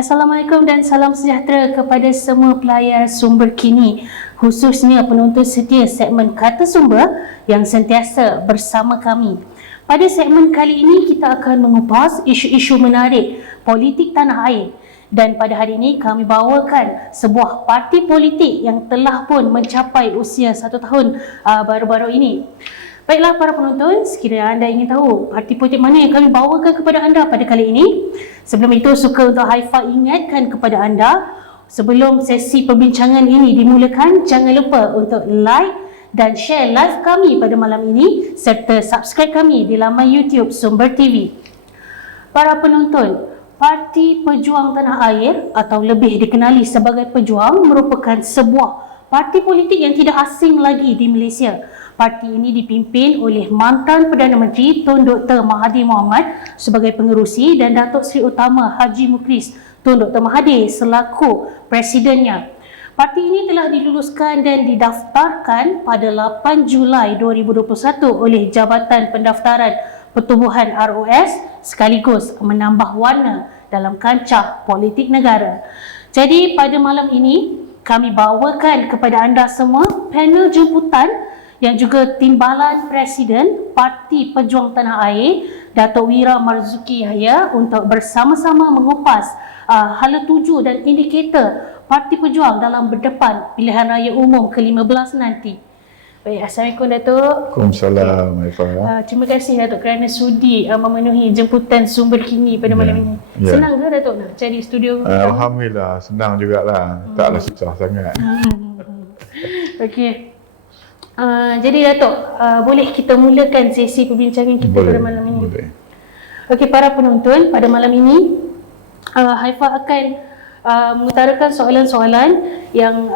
Assalamualaikum dan salam sejahtera kepada semua pelayar Sumber Kini, khususnya penonton setia segmen Kata Sumber yang sentiasa bersama kami. Pada segmen kali ini kita akan mengupas isu-isu menarik politik tanah air, dan pada hari ini kami bawakan sebuah parti politik yang telah pun mencapai usia 1 tahun baru-baru ini. Baiklah para penonton, sekiranya anda ingin tahu parti politik mana yang kami bawakan kepada anda pada kali ini, sebelum itu suka untuk Haifa ingatkan kepada anda, sebelum sesi perbincangan ini dimulakan, jangan lupa untuk like dan share live kami pada malam ini serta subscribe kami di laman YouTube Sumber TV. Para penonton, Parti Pejuang Tanah Air atau lebih dikenali sebagai Pejuang merupakan sebuah parti politik yang tidak asing lagi di Malaysia. Parti ini dipimpin oleh mantan Perdana Menteri Tun Dr. Mahathir Mohamad sebagai pengerusi dan Datuk Seri Utama Haji Mukris Tun Dr. Mahathir selaku presidennya. Parti ini telah diluluskan dan didaftarkan pada 8 Julai 2021 oleh Jabatan Pendaftaran Pertubuhan ROS sekaligus menambah warna dalam kancah politik negara. Jadi pada malam ini kami bawakan kepada anda semua panel jemputan yang juga timbalan Presiden Parti Pejuang Tanah Air Datuk Wira Marzuki Yahya untuk bersama-sama mengupas hala tuju dan indikator Parti Pejuang dalam berdepan pilihan raya umum ke-15 nanti. Baik, Assalamualaikum Datuk. Waalaikumsalam Haifa. Terima kasih Datuk kerana sudi memenuhi jemputan Sumber Kini pada malam ini. Senang ke Datuk nak cari studio? Alhamdulillah, senang jugalah. Taklah susah sangat. Okey. Jadi Datuk, boleh kita mulakan sesi perbincangan kita pada malam ini? Boleh. Okey, para penonton, pada malam ini Haifa akan mengutarakan soalan-soalan yang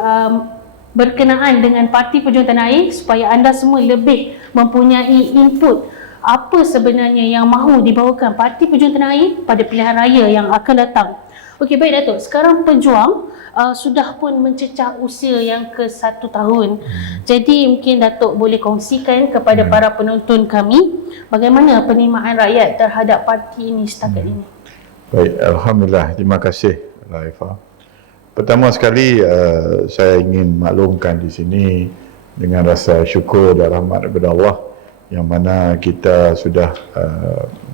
berkenaan dengan Parti Pejuang Tanah Air supaya anda semua lebih mempunyai input apa sebenarnya yang mahu dibawakan Parti Pejuang Tanah Air pada pilihan raya yang akan datang. Okey, baik Datuk. Sekarang Pejuang sudah pun mencecah usia yang ke-1 tahun. Jadi mungkin Datuk boleh kongsikan kepada para penonton kami bagaimana penerimaan rakyat terhadap parti ini setakat ini. Baik, Alhamdulillah. Terima kasih Haifa. Pertama sekali saya ingin maklumkan di sini dengan rasa syukur dan rahmat kepada Allah yang mana kita sudah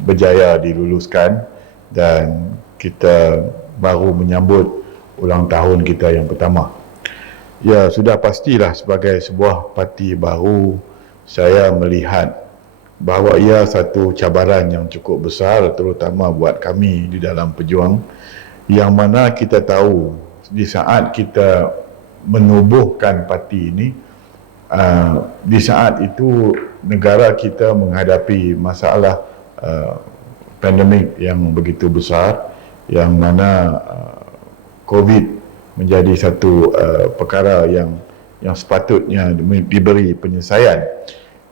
berjaya diluluskan dan kita baru menyambut ulang tahun kita yang pertama. Ya, sudah pastilah sebagai sebuah parti baru saya melihat bahawa ia satu cabaran yang cukup besar terutama buat kami di dalam Pejuang, yang mana kita tahu di saat kita menubuhkan parti ini, di saat itu negara kita menghadapi masalah pandemik yang begitu besar, yang mana COVID menjadi satu perkara yang sepatutnya diberi penyelesaian.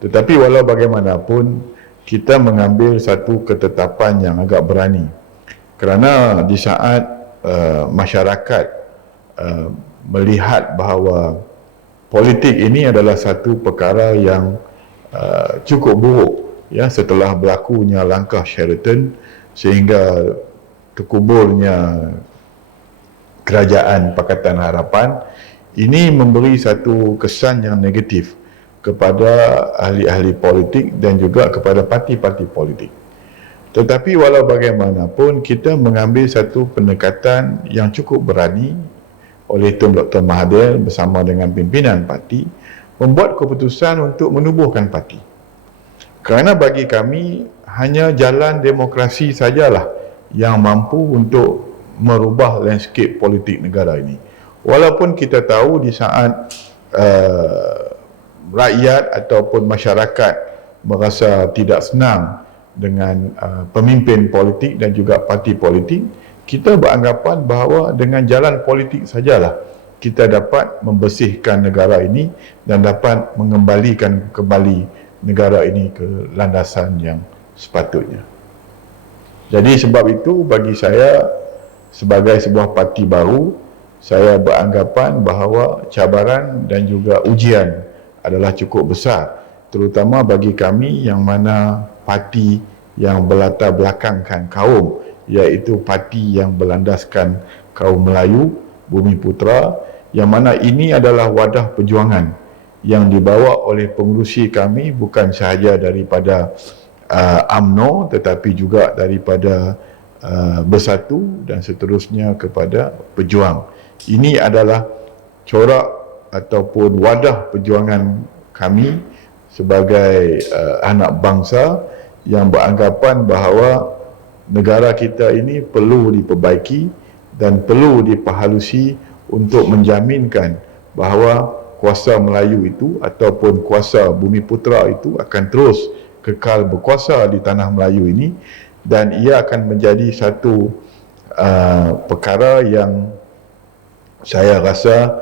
Tetapi walau bagaimanapun kita mengambil satu ketetapan yang agak berani, kerana di saat masyarakat melihat bahawa politik ini adalah satu perkara yang cukup buruk ya, setelah berlakunya langkah Sheraton sehingga terkuburnya Kerajaan Pakatan Harapan, ini memberi satu kesan yang negatif kepada ahli-ahli politik dan juga kepada parti-parti politik. Tetapi walau bagaimanapun kita mengambil satu pendekatan yang cukup berani oleh Tun Dr. Mahathir bersama dengan pimpinan parti membuat keputusan untuk menubuhkan parti. Kerana bagi kami hanya jalan demokrasi sajalah yang mampu untuk merubah landscape politik negara ini. Walaupun kita tahu di saat rakyat ataupun masyarakat merasa tidak senang dengan pemimpin politik dan juga parti politik, kita beranggapan bahawa dengan jalan politik sajalah kita dapat membersihkan negara ini dan dapat mengembalikan kembali negara ini ke landasan yang sepatutnya. Jadi sebab itu bagi saya sebagai sebuah parti baru, saya beranggapan bahawa cabaran dan juga ujian adalah cukup besar, terutama bagi kami yang mana parti yang berlatar belakangkan kaum, iaitu parti yang berlandaskan kaum Melayu, Bumiputera, yang mana ini adalah wadah perjuangan yang dibawa oleh pengerusi kami bukan sahaja daripada UMNO tetapi juga daripada Bersatu dan seterusnya kepada Pejuang. Ini adalah corak ataupun wadah perjuangan kami sebagai anak bangsa yang beranggapan bahawa negara kita ini perlu diperbaiki dan perlu diperhalusi untuk menjaminkan bahawa kuasa Melayu itu ataupun kuasa Bumiputera itu akan terus kekal berkuasa di tanah Melayu ini, dan ia akan menjadi satu perkara yang saya rasa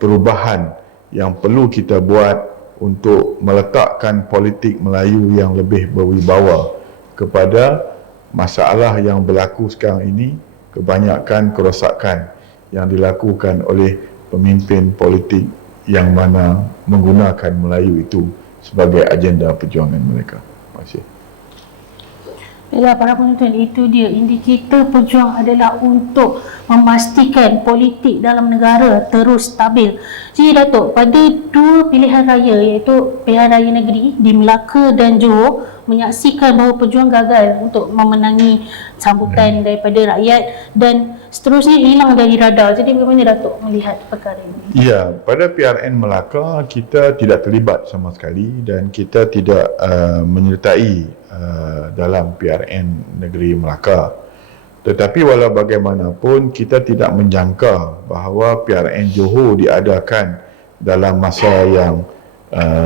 perubahan yang perlu kita buat untuk meletakkan politik Melayu yang lebih berwibawa kepada masalah yang berlaku sekarang ini, kebanyakan kerosakan yang dilakukan oleh pemimpin politik yang mana menggunakan Melayu itu sebagai agenda perjuangan mereka. Terima kasih. Baiklah para penonton, itu dia indikator pejuang adalah untuk memastikan politik dalam negara terus stabil. Jadi Datuk, pada dua pilihan raya iaitu pilihan raya negeri di Melaka dan Johor menyaksikan bahawa pejuang gagal untuk memenangi sambutan daripada rakyat dan seterusnya hilang dari radar. Jadi bagaimana Datuk melihat perkara ini? Ya, pada PRN Melaka kita tidak terlibat sama sekali dan kita tidak menyertai dalam PRN negeri Melaka. Tetapi walau bagaimanapun kita tidak menjangka bahawa PRN Johor diadakan dalam masa yang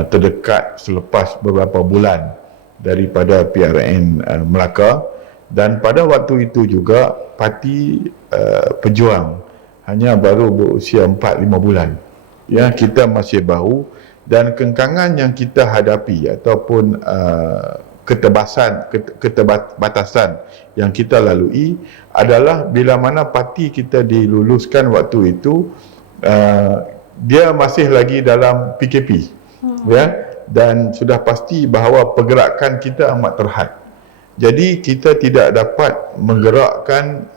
terdekat selepas beberapa bulan daripada PRN Melaka, dan pada waktu itu juga parti Pejuang hanya baru berusia 4-5 bulan. Ya, kita masih baru dan kengkangan yang kita hadapi ataupun keterbatasan yang kita lalui adalah bila mana parti kita diluluskan waktu itu dia masih lagi dalam PKP, ya, dan sudah pasti bahawa pergerakan kita amat terhad. Jadi kita tidak dapat menggerakkan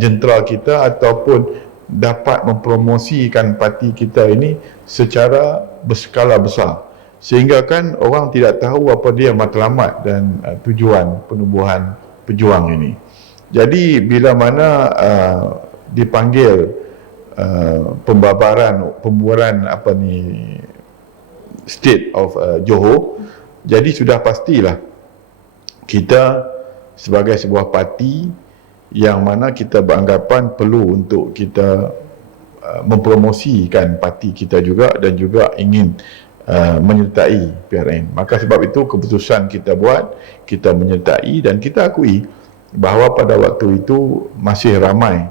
jentera kita ataupun dapat mempromosikan parti kita ini secara berskala besar, sehingga kan orang tidak tahu apa dia matlamat dan tujuan penubuhan Pejuang ini. Jadi bila mana dipanggil pembubaran state of Johor, jadi sudah pastilah kita sebagai sebuah parti yang mana kita beranggapan perlu untuk kita mempromosikan parti kita juga dan juga ingin menyertai PRN. Maka sebab itu keputusan kita buat, kita menyertai, dan kita akui bahawa pada waktu itu masih ramai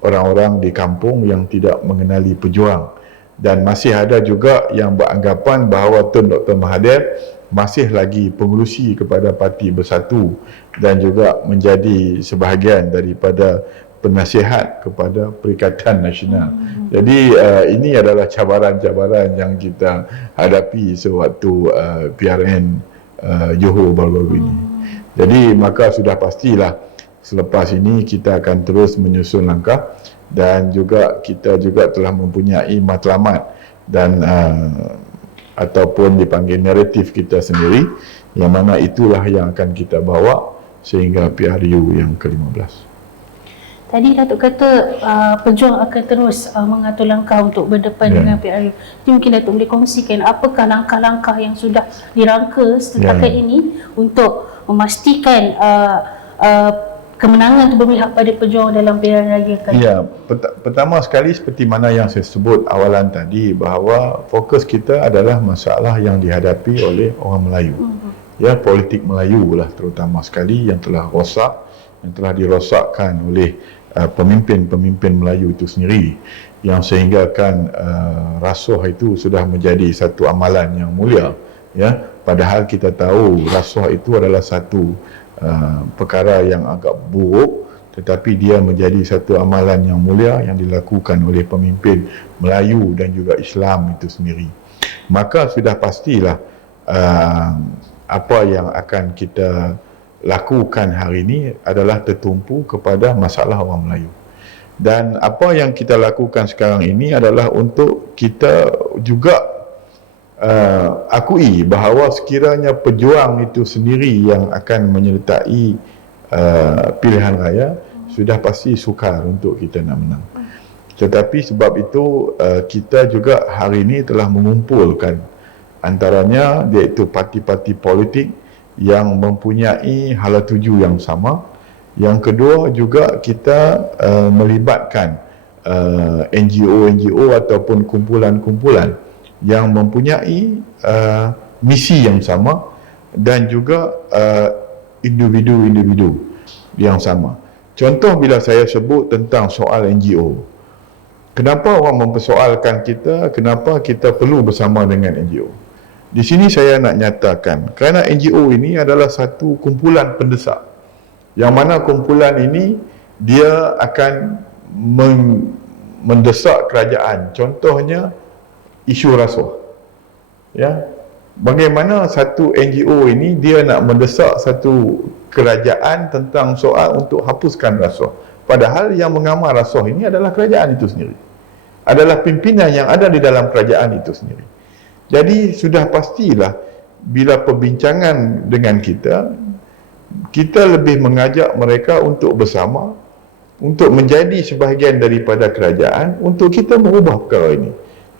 orang-orang di kampung yang tidak mengenali Pejuang, dan masih ada juga yang beranggapan bahawa Tun Dr. Mahathir masih lagi pengerusi kepada Parti Bersatu dan juga menjadi sebahagian daripada penasihat kepada Perikatan Nasional. Jadi ini adalah cabaran-cabaran yang kita hadapi sewaktu PRN Johor baru-baru ini. Jadi maka sudah pastilah selepas ini kita akan terus menyusun langkah, dan juga kita juga telah mempunyai matlamat dan ataupun dipanggil naratif kita sendiri, yang mana itulah yang akan kita bawa sehingga PRU yang ke-15. Tadi Datuk kata pejuang akan terus mengatur langkah untuk berdepan dengan PRU. Jadi mungkin Datuk boleh kongsikan apakah langkah-langkah yang sudah dirangka setakat ini untuk memastikan kemenangan itu berpihak pada pejuang dalam pilihan raya kali. Ya, pertama sekali seperti mana yang saya sebut awalan tadi, bahawa fokus kita adalah masalah yang dihadapi oleh orang Melayu. Ya, politik Melayu lah terutama sekali yang telah rosak, yang telah dirosakkan oleh pemimpin-pemimpin Melayu itu sendiri, yang sehinggakan rasuah itu sudah menjadi satu amalan yang mulia, ya, padahal kita tahu rasuah itu adalah satu perkara yang agak buruk, tetapi dia menjadi satu amalan yang mulia yang dilakukan oleh pemimpin Melayu dan juga Islam itu sendiri. Maka sudah pastilah apa yang akan kita lakukan hari ini adalah tertumpu kepada masalah orang Melayu. Dan apa yang kita lakukan sekarang ini adalah untuk kita juga akui bahawa sekiranya pejuang itu sendiri yang akan menyertai pilihan raya, sudah pasti sukar untuk kita nak menang. Tetapi sebab itu kita juga hari ini telah mengumpulkan antaranya iaitu parti-parti politik yang mempunyai hala tuju yang sama. Yang kedua juga kita melibatkan NGO ataupun kumpulan-kumpulan yang mempunyai misi yang sama dan juga individu-individu yang sama. Contoh bila saya sebut tentang soal NGO, kenapa orang mempersoalkan kita, kenapa kita perlu bersama dengan NGO? Di sini saya nak nyatakan, kerana NGO ini adalah satu kumpulan pendesak, yang mana kumpulan ini dia akan mendesak kerajaan. Contohnya isu rasuah. Ya, bagaimana satu NGO ini dia nak mendesak satu kerajaan tentang soal untuk hapuskan rasuah, padahal yang mengamar rasuah ini adalah kerajaan itu sendiri, adalah pimpinan yang ada di dalam kerajaan itu sendiri. Jadi sudah pastilah bila perbincangan dengan kita, kita lebih mengajak mereka untuk bersama, untuk menjadi sebahagian daripada kerajaan, untuk kita mengubah perkara ini.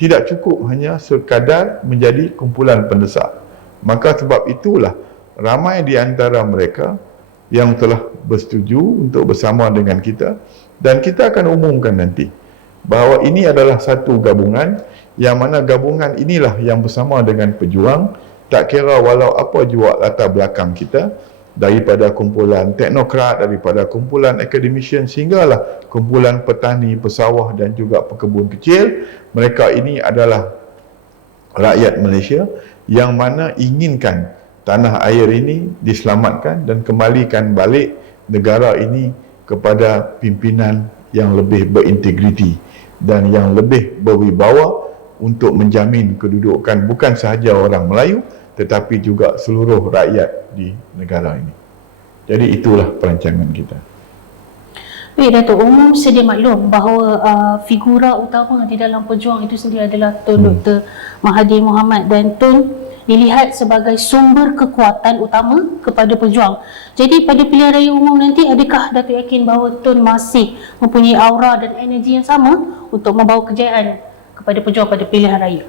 Tidak cukup hanya sekadar menjadi kumpulan pendesak. Maka sebab itulah ramai di antara mereka yang telah bersetuju untuk bersama dengan kita, dan kita akan umumkan nanti bahawa ini adalah satu gabungan, yang mana gabungan inilah yang bersama dengan pejuang, tak kira walau apa jua latar belakang kita, daripada kumpulan teknokrat, daripada kumpulan akademisian, sehinggalah kumpulan petani, pesawah dan juga pekebun kecil. Mereka ini adalah rakyat Malaysia yang mana inginkan tanah air ini diselamatkan dan kembalikan balik negara ini kepada pimpinan yang lebih berintegriti dan yang lebih berwibawa untuk menjamin kedudukan bukan sahaja orang Melayu tetapi juga seluruh rakyat di negara ini. Jadi itulah perancangan kita. Baik Datuk, umum sedia maklum bahawa figura utama di dalam pejuang itu sendiri adalah Tun Dr. Mahathir Mohamad, dan Tun dilihat sebagai sumber kekuatan utama kepada pejuang. Jadi pada pilihan raya umum nanti, adakah Datuk yakin bahawa Tun masih mempunyai aura dan energi yang sama untuk membawa kejayaan kepada pejuang pada pilihan raya?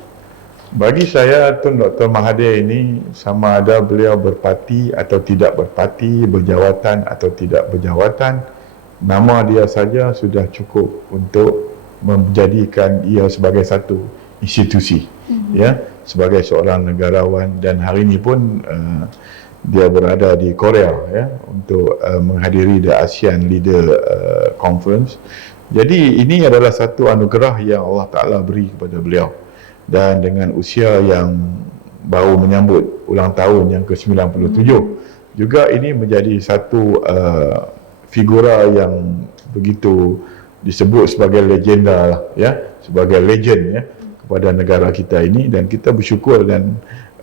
Bagi saya, Tun Dr. Mahathir ini sama ada beliau berparti atau tidak berparti, berjawatan atau tidak berjawatan, nama dia saja sudah cukup untuk menjadikan ia sebagai satu institusi, ya, sebagai seorang negarawan. Dan hari ini pun dia berada di Korea, ya, untuk menghadiri the ASEAN Leader Conference. Jadi ini adalah satu anugerah yang Allah Ta'ala beri kepada beliau, dan dengan usia yang baru menyambut ulang tahun yang ke-97, juga ini menjadi satu figura yang begitu disebut sebagai legenda lah, ya, sebagai legend, ya, kepada negara kita ini. Dan kita bersyukur dan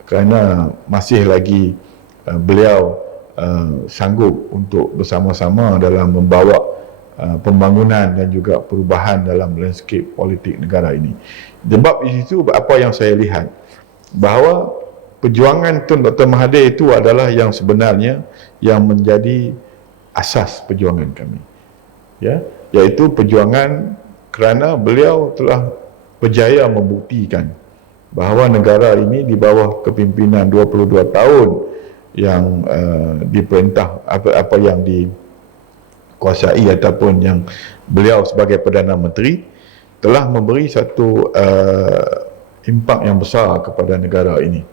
kerana masih lagi beliau sanggup untuk bersama-sama dalam membawa pembangunan dan juga perubahan dalam landscape politik negara ini. Sebab di situ apa yang saya lihat, bahawa perjuangan Tun Dr. Mahathir itu adalah yang sebenarnya yang menjadi asas perjuangan kami. Ya, iaitu perjuangan kerana beliau telah berjaya membuktikan bahawa negara ini di bawah kepimpinan 22 tahun yang diperintah apa yang dikuasai ataupun yang beliau sebagai Perdana Menteri telah memberi satu impak yang besar kepada negara ini,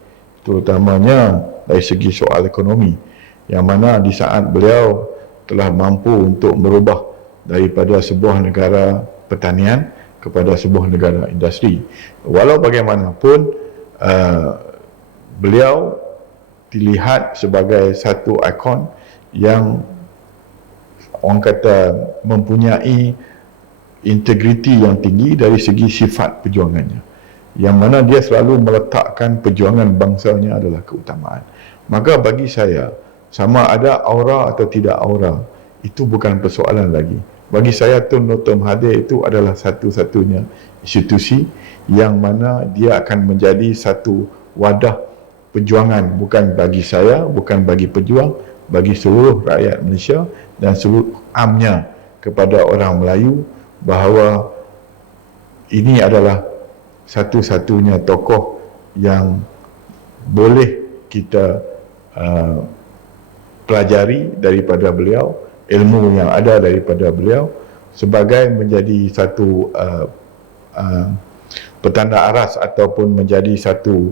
terutamanya dari segi soal ekonomi, yang mana di saat beliau telah mampu untuk merubah daripada sebuah negara pertanian kepada sebuah negara industri. Walau bagaimanapun beliau dilihat sebagai satu ikon yang orang kata mempunyai integriti yang tinggi dari segi sifat perjuangannya, yang mana dia selalu meletakkan perjuangan bangsanya adalah keutamaan. Maka bagi saya, sama ada aura atau tidak aura, itu bukan persoalan lagi. Bagi saya, Tun Dr. Mahathir itu adalah satu-satunya institusi yang mana dia akan menjadi satu wadah perjuangan, bukan bagi saya, bukan bagi pejuang, bagi seluruh rakyat Malaysia dan seluruh amnya kepada orang Melayu, bahawa ini adalah satu-satunya tokoh yang boleh kita pelajari daripada beliau, ilmu yang ada daripada beliau, sebagai menjadi satu petanda aras ataupun menjadi satu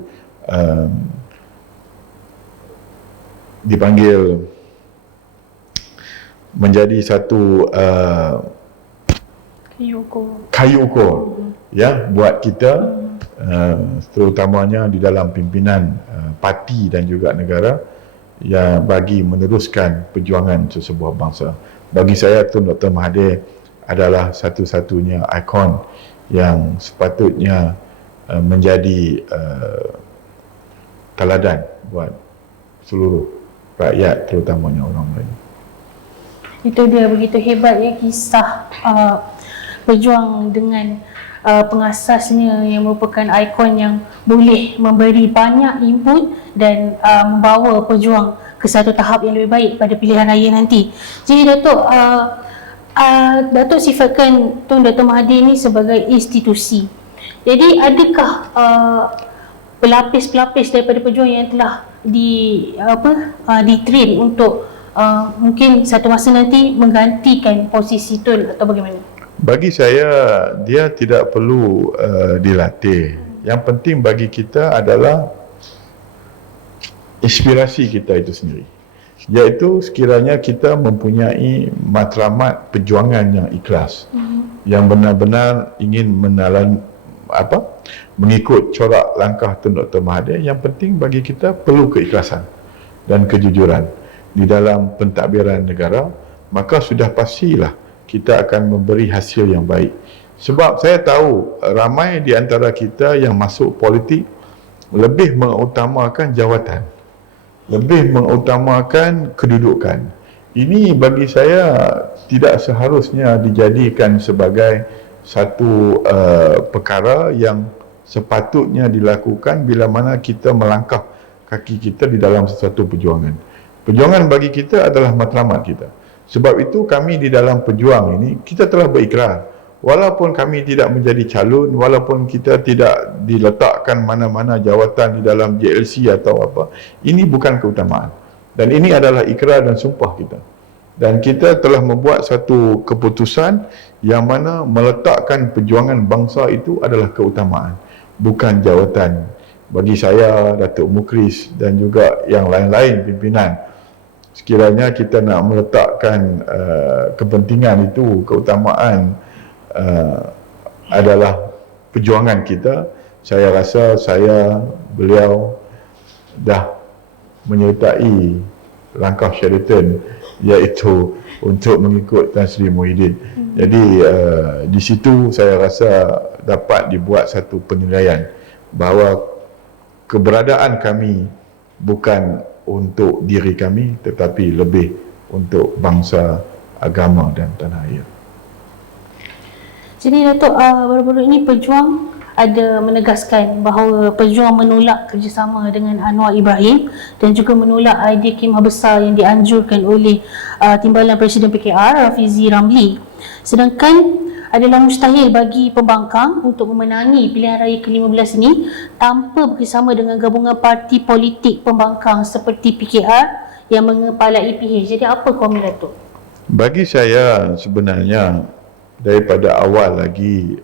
dipanggil menjadi satu kayu ukur ya buat kita, terutamanya di dalam pimpinan parti dan juga negara, yang bagi meneruskan perjuangan sesebuah bangsa. Bagi saya, Tun Dr. Mahathir adalah satu-satunya ikon yang sepatutnya menjadi teladan buat seluruh rakyat, terutamanya orang Melayu. Itu dia, begitu hebat ya kisah pejuang dengan pengasasnya yang merupakan ikon yang boleh memberi banyak input dan membawa pejuang ke satu tahap yang lebih baik pada pilihan raya nanti. Jadi Datuk sifatkan Tun Dr. Mahathir ini sebagai institusi. Jadi adakah pelapis-pelapis daripada pejuang yang telah di-train untuk mungkin satu masa nanti menggantikan posisi Tun atau bagaimana? Bagi saya, dia tidak perlu dilatih. Yang penting bagi kita adalah inspirasi kita itu sendiri, iaitu sekiranya kita mempunyai matlamat perjuangan yang ikhlas, yang benar-benar ingin mengikut corak langkah Tun Dr. Mahathir. Yang penting bagi kita perlu keikhlasan dan kejujuran di dalam pentadbiran negara, maka sudah pastilah kita akan memberi hasil yang baik. Sebab saya tahu ramai di antara kita yang masuk politik lebih mengutamakan jawatan, lebih mengutamakan kedudukan. Ini bagi saya tidak seharusnya dijadikan sebagai satu perkara yang sepatutnya dilakukan bila mana kita melangkah kaki kita di dalam sesuatu perjuangan. Perjuangan bagi kita adalah matlamat kita. Sebab itu kami di dalam pejuang ini, kita telah berikrar, walaupun kami tidak menjadi calon, walaupun kita tidak diletakkan mana-mana jawatan di dalam JLC atau apa, ini bukan keutamaan. Dan ini adalah ikrar dan sumpah kita. Dan kita telah membuat satu keputusan yang mana meletakkan perjuangan bangsa itu adalah keutamaan, bukan jawatan. Bagi saya, Datuk Mukris dan juga yang lain-lain pimpinan, sekiranya kita nak meletakkan kepentingan itu, keutamaan adalah perjuangan kita, saya rasa beliau dah menyertai langkah Sheraton, iaitu untuk mengikut Tan Sri Muhyiddin. Jadi di situ saya rasa dapat dibuat satu penilaian bahawa keberadaan kami bukan untuk diri kami, tetapi lebih untuk bangsa, agama dan tanah air. Jadi Datuk, baru-baru ini pejuang ada menegaskan bahawa pejuang menolak kerjasama dengan Anwar Ibrahim dan juga menolak idea khemah besar yang dianjurkan oleh Timbalan Presiden PKR Rafizi Ramli. Sedangkan adalah mustahil bagi pembangkang untuk memenangi pilihan raya ke-15 ini tanpa bekerjasama dengan gabungan parti politik pembangkang seperti PKR yang mengepalai PH. Jadi apa komen Datuk? Bagi saya sebenarnya daripada awal lagi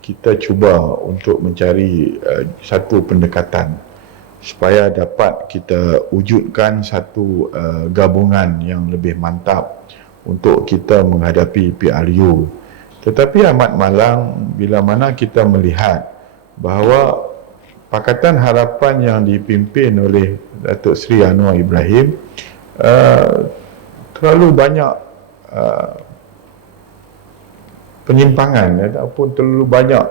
kita cuba untuk mencari satu pendekatan supaya dapat kita wujudkan satu gabungan yang lebih mantap untuk kita menghadapi PRU. Tetapi amat malang bila mana kita melihat bahawa Pakatan Harapan yang dipimpin oleh Datuk Seri Anwar Ibrahim terlalu banyak penyimpangan ataupun terlalu banyak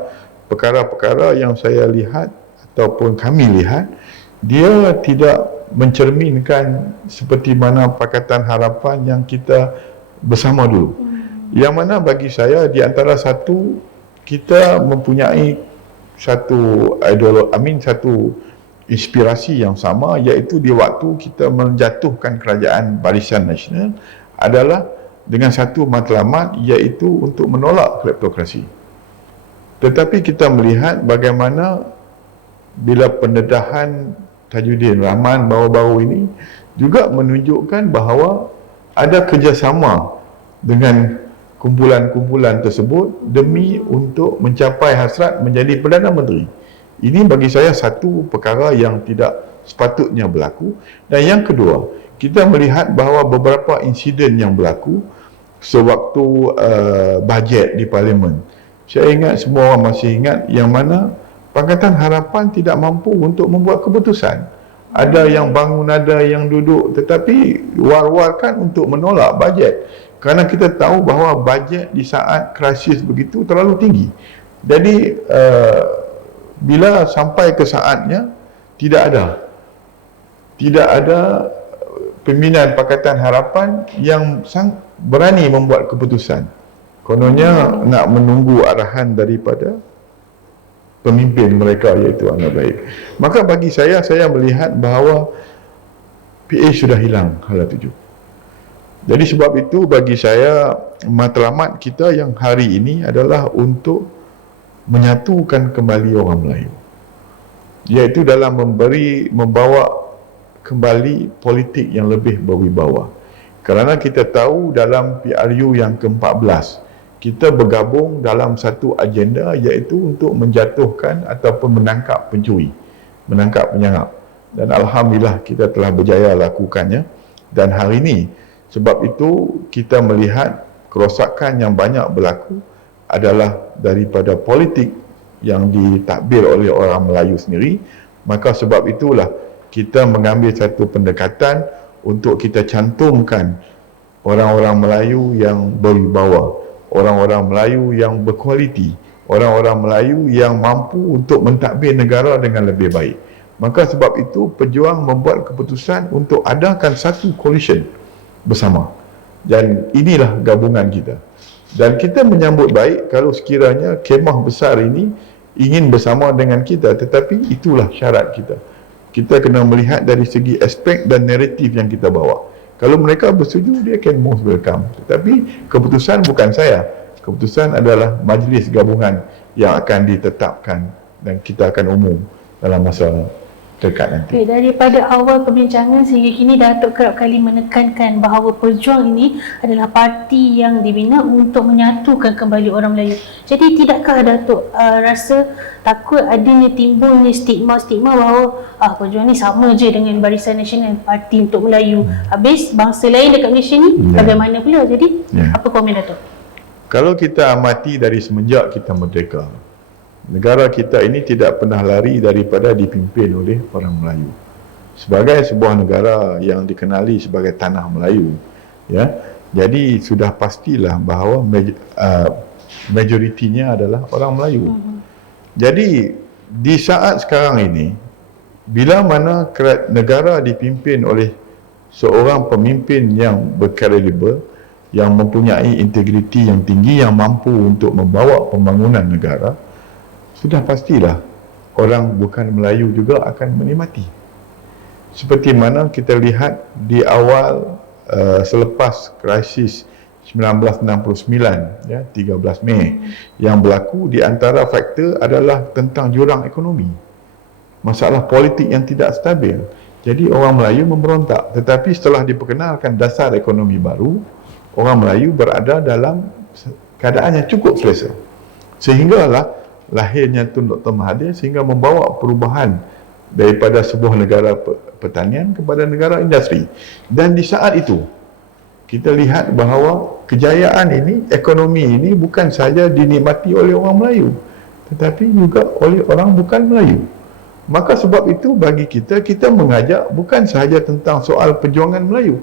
perkara-perkara yang saya lihat ataupun kami lihat dia tidak mencerminkan seperti mana Pakatan Harapan yang kita bersama dulu. Yang mana bagi saya di antara satu kita mempunyai satu satu inspirasi yang sama, iaitu di waktu kita menjatuhkan kerajaan Barisan Nasional adalah dengan satu matlamat, iaitu untuk menolak kleptokrasi. Tetapi kita melihat bagaimana bila pendedahan Tajuddin Rahman baru-baru ini juga menunjukkan bahawa ada kerjasama dengan kumpulan-kumpulan tersebut demi untuk mencapai hasrat menjadi Perdana Menteri. Ini bagi saya satu perkara yang tidak sepatutnya berlaku. Dan yang kedua, kita melihat bahawa beberapa insiden yang berlaku sewaktu bajet di Parlimen. Saya ingat, semua orang masih ingat, yang mana Pakatan Harapan tidak mampu untuk membuat keputusan. Ada yang bangun, ada yang duduk, tetapi war-warkan untuk menolak bajet. Kerana kita tahu bahawa bajet di saat krisis begitu terlalu tinggi. Jadi bila sampai ke saatnya tidak ada pimpinan Pakatan Harapan yang berani membuat keputusan. Kononnya nak menunggu arahan daripada pemimpin mereka, iaitu Anwar Ibrahim. Maka bagi saya melihat bahawa PA sudah hilang hala tuju. Jadi sebab itu bagi saya matlamat kita yang hari ini adalah untuk menyatukan kembali orang Melayu, iaitu dalam membawa kembali politik yang lebih berwibawa. Kerana kita tahu dalam PRU yang ke-14 kita bergabung dalam satu agenda, iaitu untuk menjatuhkan ataupun menangkap pencuri, menangkap penyangap. Dan Alhamdulillah kita telah berjaya lakukannya. Dan hari ini sebab itu kita melihat kerosakan yang banyak berlaku adalah daripada politik yang ditadbir oleh orang Melayu sendiri. Maka sebab itulah kita mengambil satu pendekatan untuk kita cantumkan orang-orang Melayu yang berwibawa, orang-orang Melayu yang berkualiti, orang-orang Melayu yang mampu untuk mentadbir negara dengan lebih baik. Maka sebab itu pejuang membuat keputusan untuk adakan satu coalition bersama. Dan inilah gabungan kita. Dan kita menyambut baik kalau sekiranya kemah besar ini ingin bersama dengan kita, tetapi itulah syarat kita. Kita kena melihat dari segi aspek dan naratif yang kita bawa. Kalau mereka bersetuju, dia can most welcome. Tetapi keputusan bukan saya. Keputusan adalah majlis gabungan yang akan ditetapkan dan kita akan umum dalam masa dekat nanti. Okay, daripada awal perbincangan sehingga kini Datuk kerap kali menekankan bahawa Pejuang ini adalah parti yang dibina untuk menyatukan kembali orang Melayu. Jadi tidakkah Datuk rasa takut adanya timbulnya stigma-stigma bahawa Pejuang ni sama je dengan Barisan Nasional, parti untuk Melayu. Habis bangsa lain dekat Malaysia ni bagaimana pula? Jadi apa komen Datuk? Kalau kita amati dari semenjak kita merdeka, negara kita ini tidak pernah lari daripada dipimpin oleh orang Melayu. Sebagai sebuah negara yang dikenali sebagai tanah Melayu, ya. Jadi sudah pastilah bahawa majoritinya adalah orang Melayu. Jadi di saat sekarang ini, bila mana negara dipimpin oleh seorang pemimpin yang berkaliber, yang mempunyai integriti yang tinggi, yang mampu untuk membawa pembangunan negara, sudah pastilah orang bukan Melayu juga akan menikmati. Seperti mana kita lihat di awal selepas krisis 1969, ya, 13 Mei. Yang berlaku di antara faktor adalah tentang jurang ekonomi, masalah politik yang tidak stabil. Jadi orang Melayu memberontak, tetapi setelah diperkenalkan dasar ekonomi baru, orang Melayu berada dalam keadaan yang cukup selesa. Sehinggalah lahirnya Tun Dr. Mahathir, sehingga membawa perubahan daripada sebuah negara pertanian kepada negara industri. Dan di saat itu kita lihat bahawa kejayaan ini, ekonomi ini bukan saja dinikmati oleh orang Melayu, tetapi juga oleh orang bukan Melayu. Maka sebab itu bagi kita mengajak bukan sahaja tentang soal perjuangan Melayu.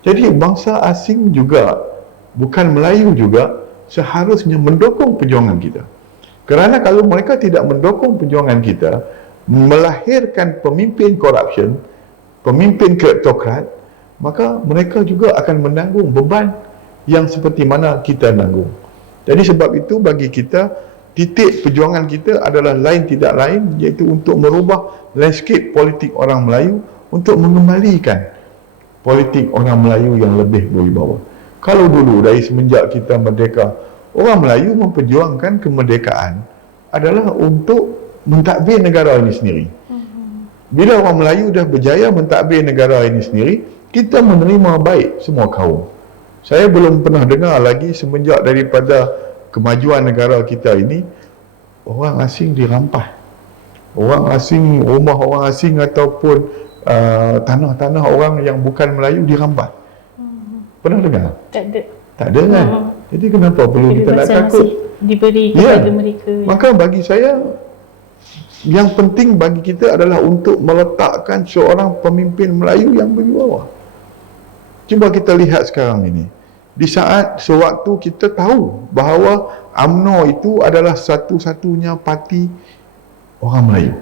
Jadi bangsa asing juga, bukan Melayu juga, seharusnya mendukung perjuangan kita. Kerana kalau mereka tidak mendukung perjuangan kita, melahirkan pemimpin corruption, pemimpin kleptokrat, maka mereka juga akan menanggung beban yang seperti mana kita nanggung. Jadi sebab itu bagi kita, titik perjuangan kita adalah lain tidak lain, iaitu untuk merubah landscape politik orang Melayu, untuk mengembalikan politik orang Melayu yang lebih berwibawa. Kalau dulu dari semenjak kita merdeka, orang Melayu memperjuangkan kemerdekaan adalah untuk mentadbir negara ini sendiri. Bila orang Melayu dah berjaya mentadbir negara ini sendiri, kita menerima baik semua kaum. Saya belum pernah dengar lagi semenjak daripada kemajuan negara kita ini, orang asing dirampas. Orang asing, rumah orang asing ataupun tanah-tanah orang yang bukan Melayu dirampas. Pernah dengar? Tak ada. Tak ada kan? Jadi kenapa perlu kita nak takut? Diberi kepada mereka. Maka bagi saya, yang penting bagi kita adalah untuk meletakkan seorang pemimpin Melayu yang berwibawa. Cuba kita lihat sekarang ini. Di saat sewaktu kita tahu bahawa UMNO itu adalah satu-satunya parti orang Melayu.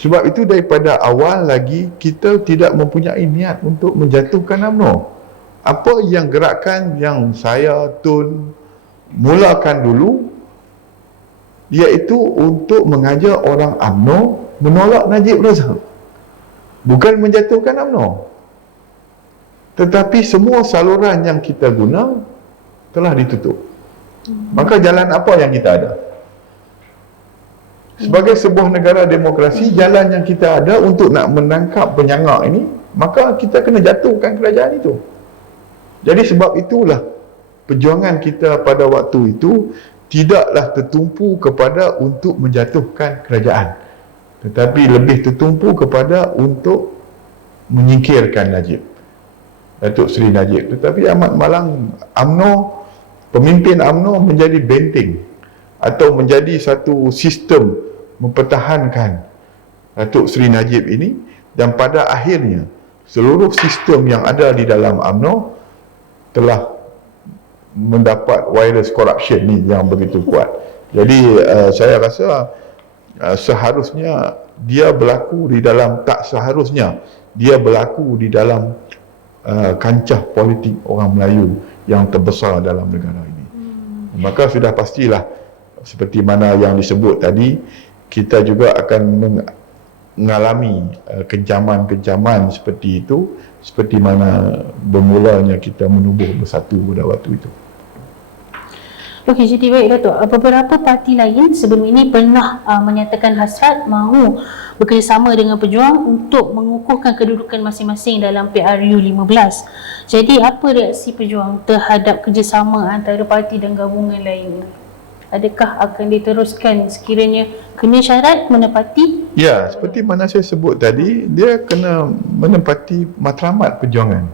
Sebab itu daripada awal lagi kita tidak mempunyai niat untuk menjatuhkan UMNO. Apa yang gerakan yang saya Tun mulakan dulu, iaitu untuk mengajar orang UMNO menolak Najib Razak. Bukan menjatuhkan UMNO. Tetapi semua saluran yang kita guna telah ditutup. Maka jalan apa yang kita ada? Sebagai sebuah negara demokrasi, jalan yang kita ada untuk nak menangkap penyangak ini, maka kita kena jatuhkan kerajaan itu. Jadi sebab itulah perjuangan kita pada waktu itu tidaklah tertumpu kepada untuk menjatuhkan kerajaan, tetapi lebih tertumpu kepada untuk menyingkirkan Najib, Datuk Seri Najib. Tetapi amat malang UMNO, pemimpin UMNO menjadi benteng atau menjadi satu sistem mempertahankan Datuk Seri Najib ini, dan pada akhirnya seluruh sistem yang ada di dalam UMNO telah mendapat virus corruption ni yang begitu kuat. Jadi saya rasa seharusnya dia berlaku di dalam, tak seharusnya dia berlaku di dalam kancah politik orang Melayu yang terbesar dalam negara ini. Maka sudah pastilah seperti mana yang disebut tadi, kita juga akan mengalami kencaman-kencaman seperti itu, seperti mana bermulanya kita menubuh bersatu pada waktu itu. Okey, jadi baik Datuk. Beberapa parti lain sebelum ini pernah menyatakan hasrat mahu bekerjasama dengan pejuang untuk mengukuhkan kedudukan masing-masing dalam PRU 15. Jadi apa reaksi pejuang terhadap kerjasama antara parti dan gabungan lain ini? Adakah akan diteruskan sekiranya kena syarat menepati? Ya, seperti mana saya sebut tadi, dia kena menepati matlamat perjuangan.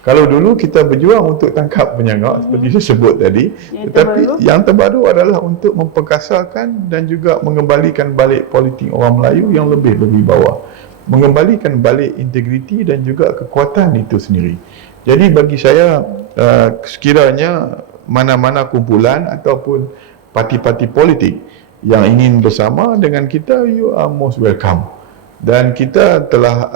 Kalau dulu kita berjuang untuk tangkap penyangak, seperti saya sebut tadi, tetapi yang terbaru adalah untuk memperkasakan dan juga mengembalikan balik politik orang Melayu yang lebih berwibawa, mengembalikan balik integriti dan juga kekuatan itu sendiri. Jadi bagi saya, sekiranya mana-mana kumpulan ataupun parti-parti politik yang ingin bersama dengan kita, you are most welcome. Dan kita telah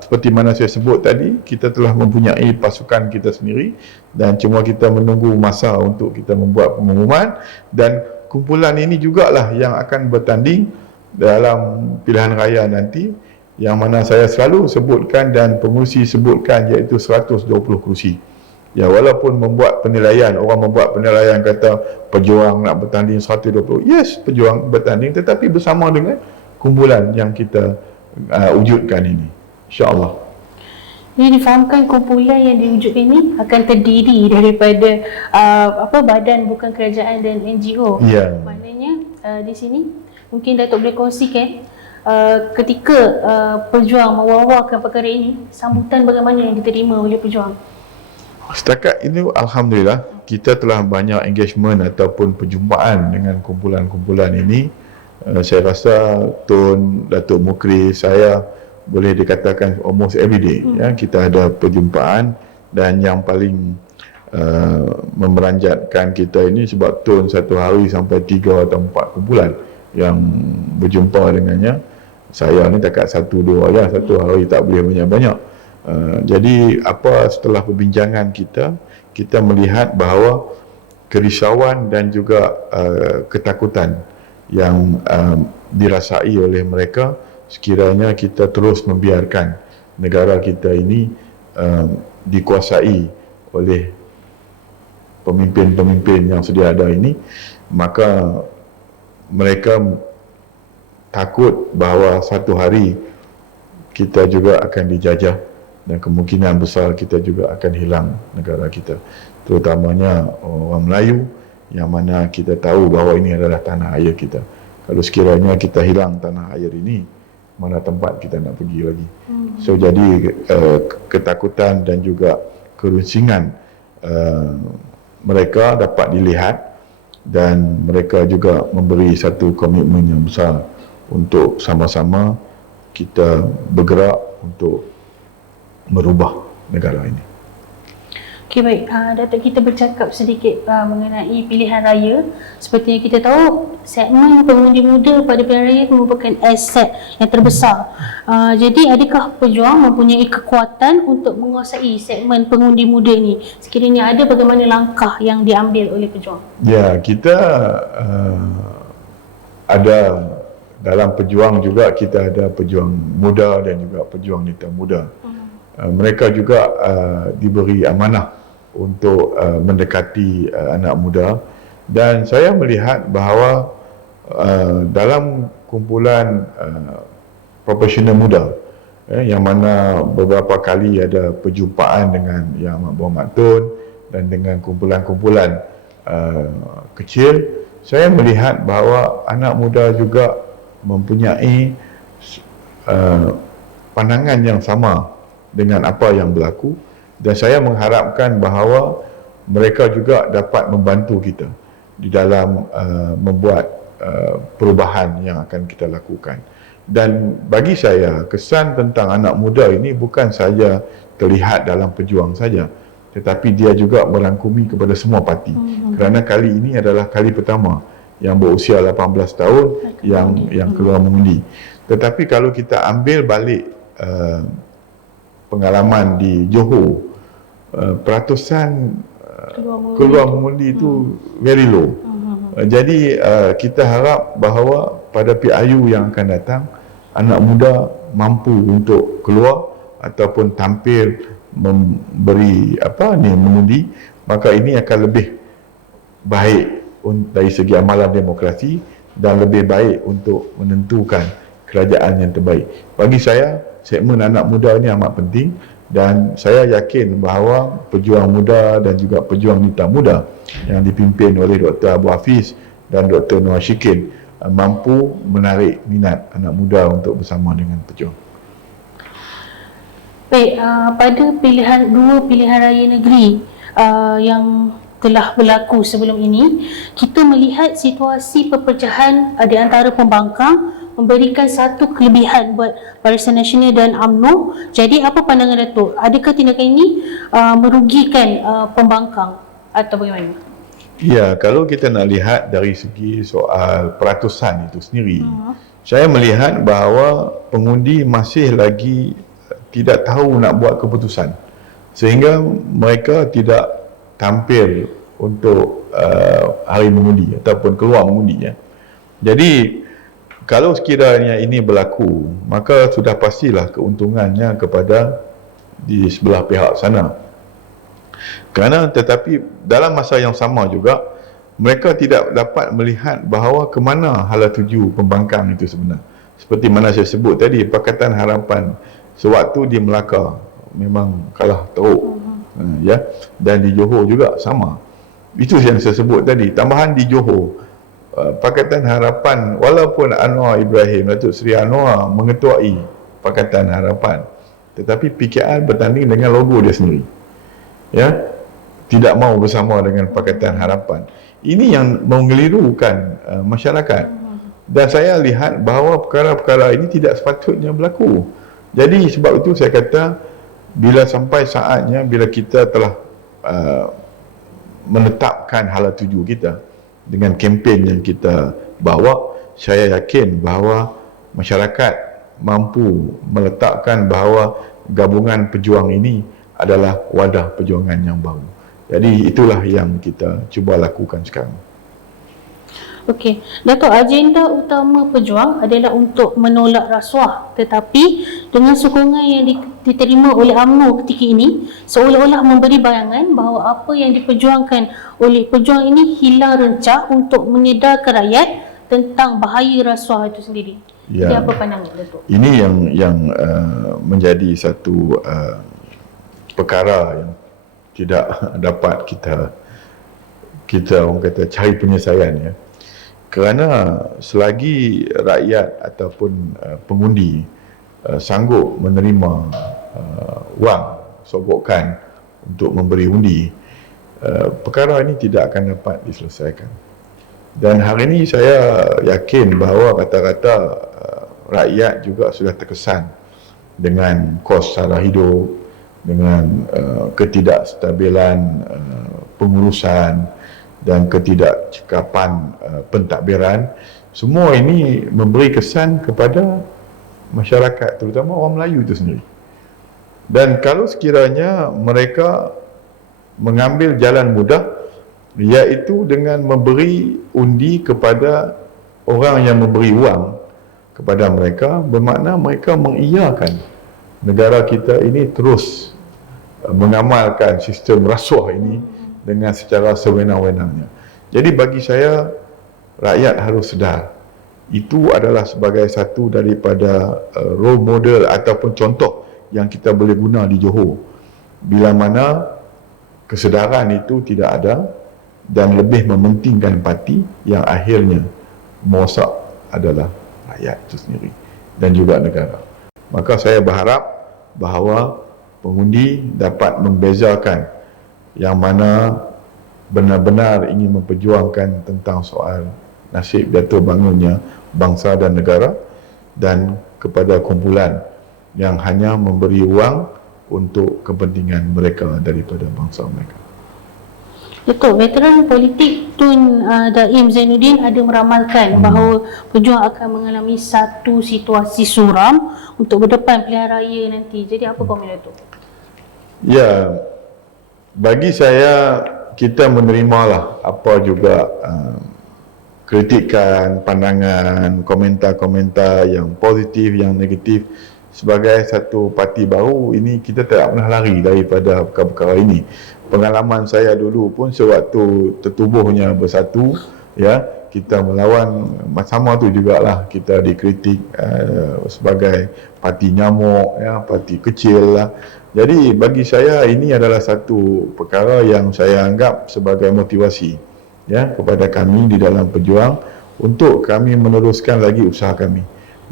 seperti mana saya sebut tadi, kita telah mempunyai pasukan kita sendiri, dan cuma kita menunggu masa untuk kita membuat pengumuman, dan kumpulan ini jugalah yang akan bertanding dalam pilihan raya nanti, yang mana saya selalu sebutkan dan pengurusi sebutkan, iaitu 120 kerusi. Ya, walaupun orang membuat penilaian kata pejuang nak bertanding 120, yes, pejuang bertanding, tetapi bersama dengan kumpulan yang kita wujudkan ini, insya-Allah. Ini difahamkan kumpulan yang diwujudkan ini akan terdiri daripada badan bukan kerajaan dan NGO. Ya. Maknanya di sini mungkin Datuk boleh kongsikan ketika pejuang mewawarkan perkara ini, sambutan bagaimana yang diterima oleh pejuang? Setakat ini alhamdulillah kita telah banyak engagement ataupun perjumpaan dengan kumpulan-kumpulan ini. Saya rasa Tun, Datuk Mukri, saya boleh dikatakan almost every day ya, kita ada perjumpaan. Dan yang paling memeranjatkan kita ini sebab Tun satu hari sampai 3 atau 4 kumpulan yang berjumpa dengannya. Saya ni takat 1-2 ya, satu hari tak boleh banyak-banyak. Jadi setelah perbincangan kita melihat bahawa kerisauan dan juga ketakutan yang dirasai oleh mereka sekiranya kita terus membiarkan negara kita ini dikuasai oleh pemimpin-pemimpin yang sedia ada ini, maka mereka takut bahawa satu hari kita juga akan dijajah dan kemungkinan besar kita juga akan hilang negara kita, terutamanya orang Melayu, yang mana kita tahu bahawa ini adalah tanah air kita. Kalau sekiranya kita hilang tanah air ini, mana tempat kita nak pergi lagi. So jadi ketakutan dan juga kerunsingan mereka dapat dilihat, dan mereka juga memberi satu komitmen yang besar untuk sama-sama kita bergerak untuk merubah negara ini. Okey, baik. Datuk, kita bercakap sedikit mengenai pilihan raya. Seperti yang kita tahu, segmen pengundi muda pada pilihan raya merupakan aset yang terbesar. Jadi adakah pejuang mempunyai kekuatan untuk menguasai segmen pengundi muda ini? Sekiranya ada, bagaimana langkah yang diambil oleh pejuang? Ya, kita ada dalam pejuang juga, kita ada pejuang muda dan juga pejuang neta muda. Mereka juga diberi amanah untuk mendekati anak muda, dan saya melihat bahawa dalam kumpulan profesional muda yang mana beberapa kali ada perjumpaan dengan Yang Amat Berhormat Tun dan dengan kumpulan-kumpulan kecil, saya melihat bahawa anak muda juga mempunyai pandangan yang sama dengan apa yang berlaku, dan saya mengharapkan bahawa mereka juga dapat membantu kita di dalam membuat perubahan yang akan kita lakukan. Dan bagi saya, kesan tentang anak muda ini bukan saja terlihat dalam pejuang saja, tetapi dia juga merangkumi kepada semua parti. Kerana kali ini adalah kali pertama yang berusia 18 tahun yang keluar mengundi. Tetapi kalau kita ambil balik pengalaman di Johor, peratusan keluar mengundi itu very low. Jadi kita harap bahawa pada PIU yang akan datang, anak muda mampu untuk keluar ataupun tampil memberi mengundi, maka ini akan lebih baik dari segi amalan demokrasi dan lebih baik untuk menentukan kerajaan yang terbaik. Bagi saya, segmen anak muda ini amat penting, dan saya yakin bahawa pejuang muda dan juga pejuang neta muda yang dipimpin oleh Dr. Abu Hafiz dan Dr. Noor Shikin mampu menarik minat anak muda untuk bersama dengan pejuang. Baik, pada dua pilihan raya negeri yang telah berlaku sebelum ini, kita melihat situasi perpecahan di antara pembangkang memberikan satu kelebihan buat Barisan Nasional dan UMNO. Jadi apa pandangan Datuk? Adakah tindakan ini merugikan pembangkang atau bagaimana? Ya, kalau kita nak lihat dari segi soal peratusan itu sendiri, saya melihat bahawa pengundi masih lagi tidak tahu nak buat keputusan, sehingga mereka tidak tampil untuk hari mengundi ataupun keluar mengundi ya. Jadi kalau sekiranya ini berlaku, maka sudah pastilah keuntungannya kepada di sebelah pihak sana. Tetapi dalam masa yang sama juga, mereka tidak dapat melihat bahawa ke mana hala tuju pembangkang itu sebenar. Seperti mana saya sebut tadi, Pakatan Harapan sewaktu di Melaka memang kalah teruk. Ya, dan di Johor juga sama. Itu yang saya sebut tadi. Tambahan di Johor, Pakatan Harapan, walaupun Anwar Ibrahim, Datuk Seri Anwar mengetuai Pakatan Harapan, tetapi PKR bertanding dengan logo dia sendiri. Ya, tidak mau bersama dengan Pakatan Harapan. Ini yang mengelirukan masyarakat. Dan saya lihat bahawa perkara-perkara ini tidak sepatutnya berlaku. Jadi sebab itu saya kata, bila sampai saatnya, bila kita telah menetapkan hala tuju kita dengan kempen yang kita bawa, saya yakin bahawa masyarakat mampu meletakkan bahawa gabungan pejuang ini adalah wadah perjuangan yang baru. Jadi itulah yang kita cuba lakukan sekarang. Okey, Dato', agenda utama pejuang adalah untuk menolak rasuah, tetapi dengan sokongan yang diterima oleh UMNO ketika ini seolah-olah memberi bayangan bahawa apa yang diperjuangkan oleh pejuang ini hilang rencah untuk menyedarkan rakyat tentang bahaya rasuah itu sendiri. Ya, Jadi apa pandangan Dato'? ini yang menjadi satu perkara yang tidak dapat kita orang kata cari penyelesaian, ya. Kerana selagi rakyat ataupun pengundi sanggup menerima wang sogokan untuk memberi undi, perkara ini tidak akan dapat diselesaikan. Dan hari ini saya yakin bahawa rata-rata rakyat juga sudah terkesan dengan kos sara hidup, dengan ketidakstabilan pengurusan dan ketidakcekapan pentadbiran. Semua ini memberi kesan kepada masyarakat, terutama orang Melayu itu sendiri. Dan kalau sekiranya mereka mengambil jalan mudah, iaitu dengan memberi undi kepada orang yang memberi wang kepada mereka, bermakna mereka mengiyakan negara kita ini terus mengamalkan sistem rasuah ini dengan secara sewenang-wenangnya. Jadi bagi saya, rakyat harus sedar, itu adalah sebagai satu daripada role model ataupun contoh yang kita boleh guna di Johor. Bila mana kesedaran itu tidak ada dan lebih mementingkan parti, yang akhirnya merosak adalah rakyat itu sendiri dan juga negara. Maka saya berharap bahawa pengundi dapat membezakan yang mana benar-benar ingin memperjuangkan tentang soal nasib jatuh bangunnya bangsa dan negara, dan kepada kumpulan yang hanya memberi wang untuk kepentingan mereka daripada bangsa mereka. Betul, veteran politik Tun Daim Zainuddin ada meramalkan bahawa pejuang akan mengalami satu situasi suram untuk berdepan pilihan raya nanti. Jadi apa komen Datuk? Ya, bagi saya, kita menerimalah apa juga kritikan, pandangan, komentar-komentar yang positif, yang negatif. Sebagai satu parti baru ini, kita tak pernah lari daripada perkara-perkara ini. Pengalaman saya dulu pun sewaktu tertubuhnya Bersatu, ya, kita melawan sama tu jugalah, kita dikritik sebagai parti nyamuk, ya, parti kecil lah. Jadi bagi saya ini adalah satu perkara yang saya anggap sebagai motivasi, ya, kepada kami di dalam pejuang untuk kami meneruskan lagi usaha kami.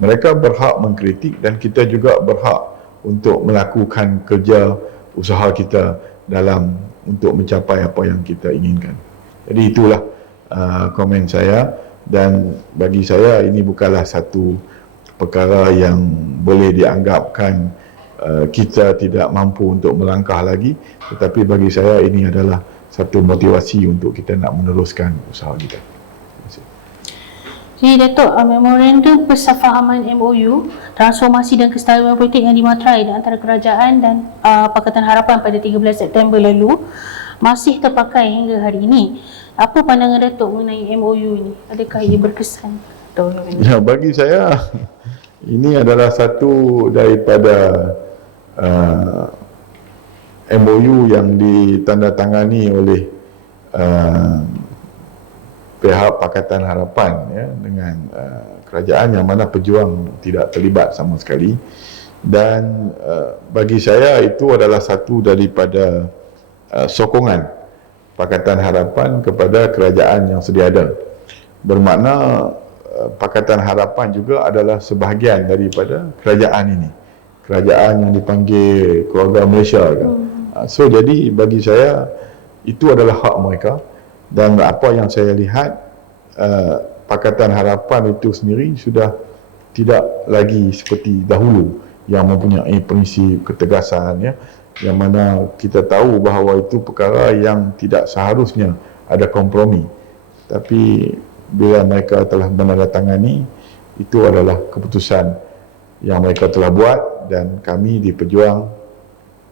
Mereka berhak mengkritik dan kita juga berhak untuk melakukan kerja usaha kita dalam untuk mencapai apa yang kita inginkan. Jadi itulah komen saya, dan bagi saya ini bukanlah satu perkara yang boleh dianggapkan kita tidak mampu untuk melangkah lagi, tetapi bagi saya ini adalah satu motivasi untuk kita nak meneruskan usaha kita. Jadi Datuk, memorandum persefahaman MOU transformasi dan kestabilan politik yang dimaterai di antara kerajaan dan Pakatan Harapan pada 13 September lalu masih terpakai hingga hari ini. Apa pandangan Datuk mengenai MOU ini? Adakah ia berkesan? Ya, bagi saya ini adalah satu daripada MOU yang ditandatangani oleh pihak Pakatan Harapan ya, dengan kerajaan, yang mana pejuang tidak terlibat sama sekali. Dan bagi saya itu adalah satu daripada sokongan Pakatan Harapan kepada kerajaan yang sedia ada. Bermakna Pakatan Harapan juga adalah sebahagian daripada kerajaan ini, kerajaan yang dipanggil keluarga Malaysia kan. So jadi bagi saya itu adalah hak mereka, dan apa yang saya lihat Pakatan Harapan itu sendiri sudah tidak lagi seperti dahulu yang mempunyai prinsip ketegasan ya, yang mana kita tahu bahawa itu perkara yang tidak seharusnya ada kompromi. Tapi bila mereka telah menandatangani, itu adalah keputusan yang mereka telah buat, dan kami di Pejuang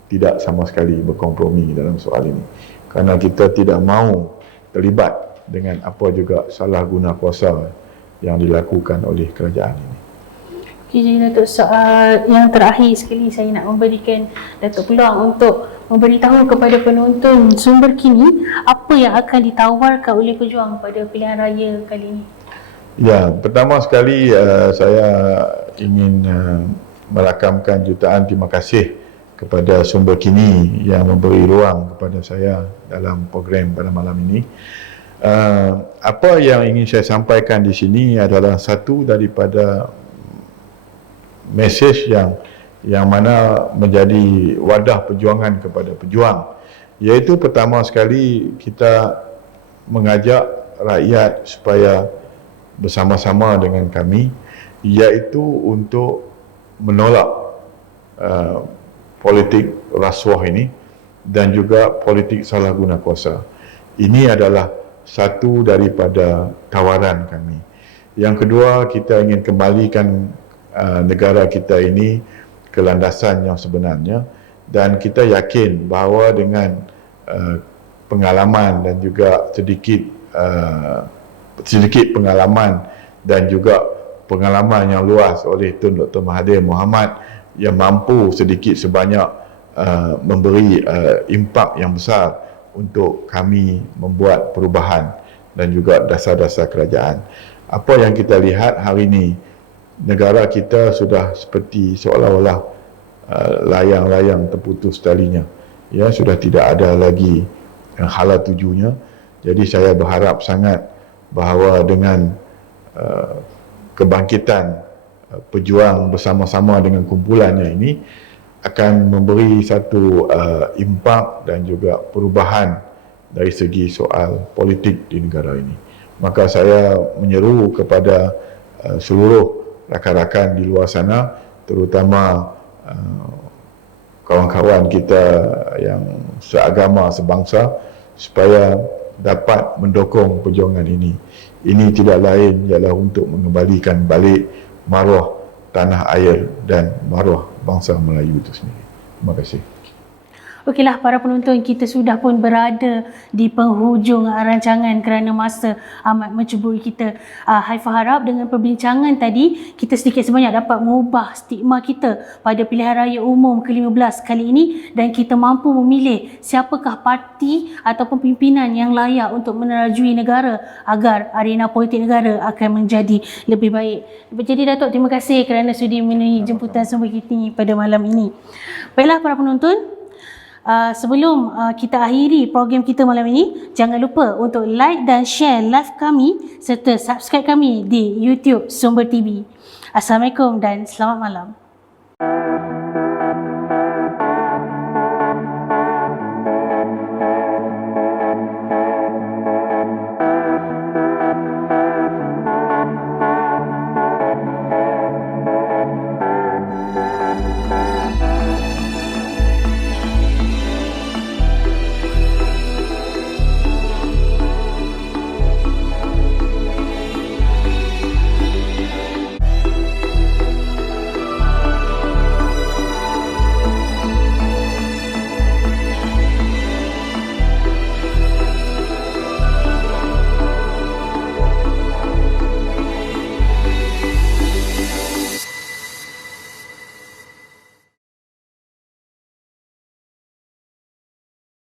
tidak sama sekali berkompromi dalam soal ini, kerana kita tidak mahu terlibat dengan apa juga salah guna kuasa yang dilakukan oleh kerajaan ini. Okay, jadi Datuk, soal yang terakhir sekali saya nak memberikan Datuk peluang untuk memberitahu kepada penonton Sumber Kini apa yang akan ditawarkan oleh pejuang pada pilihan raya kali ini. Ya, pertama sekali saya ingin merakamkan jutaan terima kasih kepada Sumber Kini yang memberi ruang kepada saya dalam program pada malam ini. Apa yang ingin saya sampaikan di sini adalah satu daripada mesej yang mana menjadi wadah perjuangan kepada pejuang, iaitu pertama sekali kita mengajak rakyat supaya bersama-sama dengan kami, iaitu untuk menolak politik rasuah ini dan juga politik salah guna kuasa. Ini adalah satu daripada tawaran kami. Yang kedua, kita ingin kembalikan negara kita ini ke landasan yang sebenarnya, dan kita yakin bahawa dengan pengalaman dan juga sedikit pengalaman dan juga pengalaman yang luas oleh Tun Dr. Mahathir Mohamad yang mampu sedikit sebanyak memberi impak yang besar untuk kami membuat perubahan dan juga dasar-dasar kerajaan. Apa yang kita lihat hari ini, negara kita sudah seperti seolah-olah layang-layang terputus talinya. Ya, sudah tidak ada lagi hala tujunya. Jadi saya berharap sangat bahawa dengan kebangkitan pejuang bersama-sama dengan kumpulannya ini akan memberi satu impak dan juga perubahan dari segi soal politik di negara ini. Maka saya menyeru kepada seluruh rakan-rakan di luar sana, terutama kawan-kawan kita yang seagama, sebangsa, supaya dapat mendukung perjuangan ini. Ini tidak lain ialah untuk mengembalikan balik maruah tanah air dan maruah bangsa Melayu itu sendiri. Terima kasih. Okeylah para penonton, kita sudah pun berada di penghujung rancangan kerana masa amat mencuburi kita. Haifah harap dengan perbincangan tadi kita sedikit sebanyak dapat mengubah stigma kita pada pilihan raya umum ke-15 kali ini, dan kita mampu memilih siapakah parti ataupun pimpinan yang layak untuk menerajui negara agar arena politik negara akan menjadi lebih baik. Jadi Datuk, terima kasih kerana sudi memenuhi jemputan Sumber Kini pada malam ini. Baiklah para penonton, sebelum kita akhiri program kita malam ini, jangan lupa untuk like dan share live kami serta subscribe kami di YouTube Sumber TV. Assalamualaikum dan selamat malam.